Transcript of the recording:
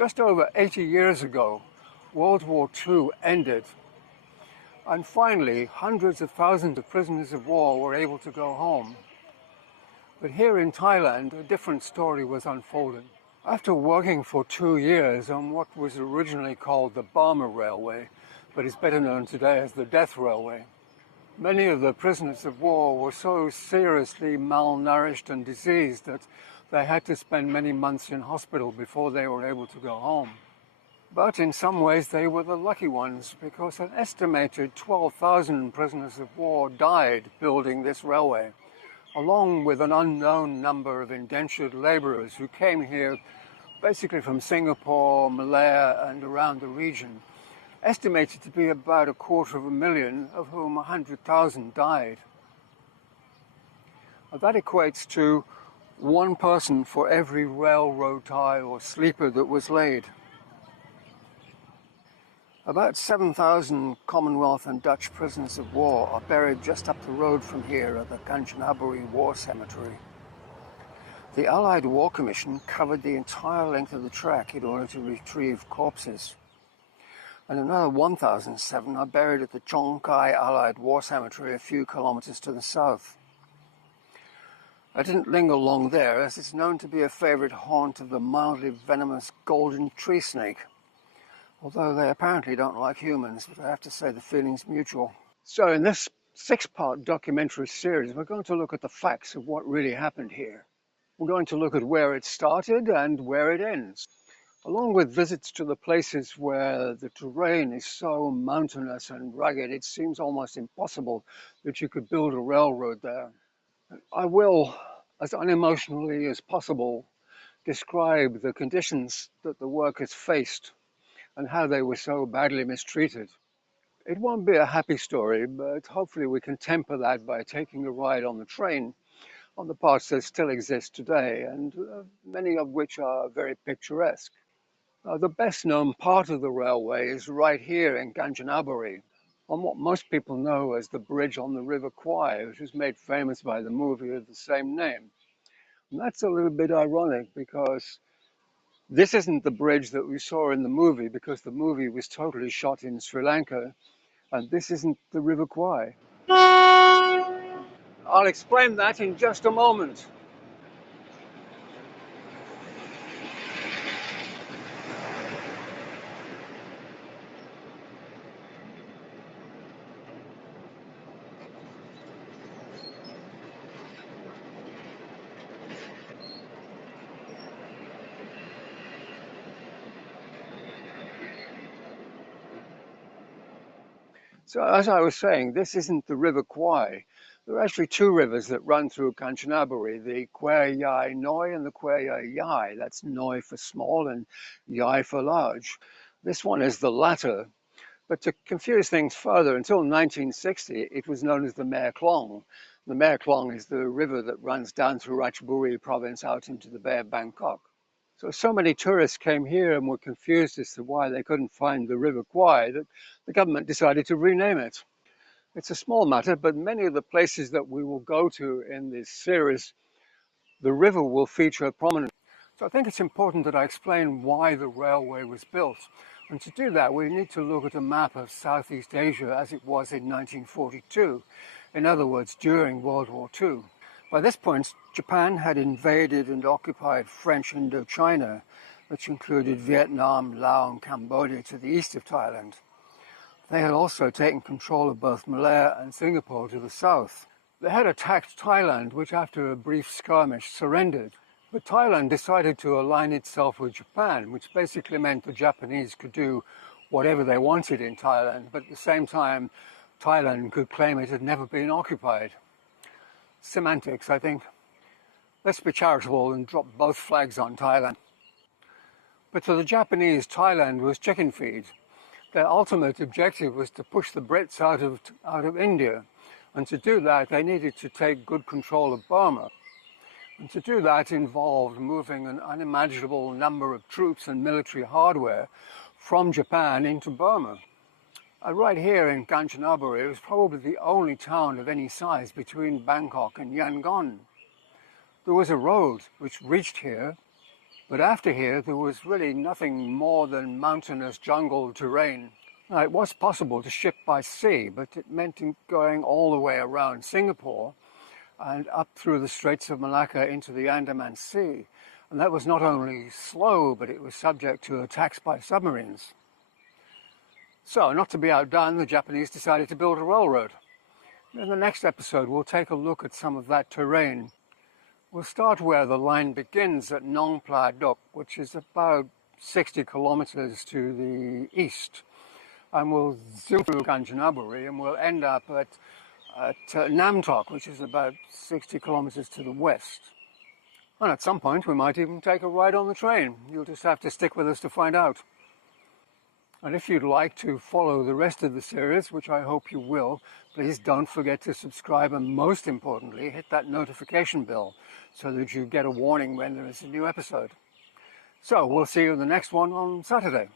Just over 80 years ago, World War II ended, and finally hundreds of thousands of prisoners of war were able to go home. But here in Thailand, a different story was unfolding. After working for 2 years on what was originally called the Burma Railway, but is better known today as the Death Railway, many of the prisoners of war were so seriously malnourished and diseased that they had to spend many months in hospital before they were able to go home. But in some ways they were the lucky ones, because an estimated 12,000 prisoners of war died building this railway, along with an unknown number of indentured labourers who came here basically from Singapore, Malaya and around the region, estimated to be about 250,000, of whom 100,000 died. Now, that equates to one person for every railroad tie or sleeper that was laid. About 7,000 Commonwealth and Dutch prisoners of war are buried just up the road from here at the Kanchanaburi War Cemetery. The Allied War Commission covered the entire length of the track in order to retrieve corpses. And another 1,007 are buried at the Chong Kai Allied War Cemetery a few kilometers to the south. I didn't linger long there, as it's known to be a favorite haunt of the mildly venomous golden tree snake, although they apparently don't like humans, but I have to say the feeling's mutual. So in this 6-part documentary series, we're going to look at the facts of what really happened here. We're going to look at where it started and where it ends, along with visits to the places where the terrain is so mountainous and rugged it seems almost impossible that you could build a railroad there. I will, as unemotionally as possible, describe the conditions that the workers faced and how they were so badly mistreated. It won't be a happy story, but hopefully we can temper that by taking a ride on the train on the parts that still exist today, and many of which are very picturesque. The best known part of the railway is right here in Kanchanaburi, on what most people know as the bridge on the River Kwai, which was made famous by the movie of the same name. And that's a little bit ironic, because this isn't the bridge that we saw in the movie, because the movie was totally shot in Sri Lanka, and this isn't the River Kwai. I'll explain that in just a moment. So as I was saying, this isn't the River Kwai. There are actually two rivers that run through Kanchanaburi, the Kwai Yai Noi and the Kwai Yai Yai. That's Noi for small and Yai for large. This one is the latter. But to confuse things further, until 1960, it was known as the Mare Klong. The Mare Klong is the river that runs down through Ratchaburi province out into the Bay of Bangkok. So many tourists came here and were confused as to why they couldn't find the River Kwai that the government decided to rename it. It's a small matter, but many of the places that we will go to in this series, the river will feature prominently. So I think it's important that I explain why the railway was built. And to do that, we need to look at a map of Southeast Asia as it was in 1942. In other words, during World War II. By this point, Japan had invaded and occupied French Indochina, which included Vietnam, Laos and Cambodia to the east of Thailand. They had also taken control of both Malaya and Singapore to the south. They had attacked Thailand, which after a brief skirmish surrendered. But Thailand decided to align itself with Japan, which basically meant the Japanese could do whatever they wanted in Thailand, but at the same time, Thailand could claim it had never been occupied. Semantics, I think. Let's be charitable and drop both flags on Thailand. But to the Japanese, Thailand was chicken feed. Their ultimate objective was to push the Brits out of India. And to do that, they needed to take good control of Burma. And to do that involved moving an unimaginable number of troops and military hardware from Japan into Burma. Right here in Kanchanaburi, it was probably the only town of any size between Bangkok and Yangon. There was a road which reached here, But after here, there was really nothing more than mountainous jungle terrain. Now, it was possible to ship by sea, but it meant going all the way around Singapore and up through the Straits of Malacca into the Andaman Sea. And that was not only slow, but it was subject to attacks by submarines. So, not to be outdone, the Japanese decided to build a railroad. In the next episode, we'll take a look at some of that terrain. We'll start where the line begins at Nong Pla Dok, which is about 60 kilometers to the east. And we'll zoom through Kanchanaburi and we'll end up at Nam Tok, which is about 60 kilometers to the west. And at some point, we might even take a ride on the train. You'll just have to stick with us to find out. And if you'd like to follow the rest of the series, which I hope you will, please don't forget to subscribe and most importantly, hit that notification bell so that you get a warning when there is a new episode. So we'll see you in the next one on Saturday.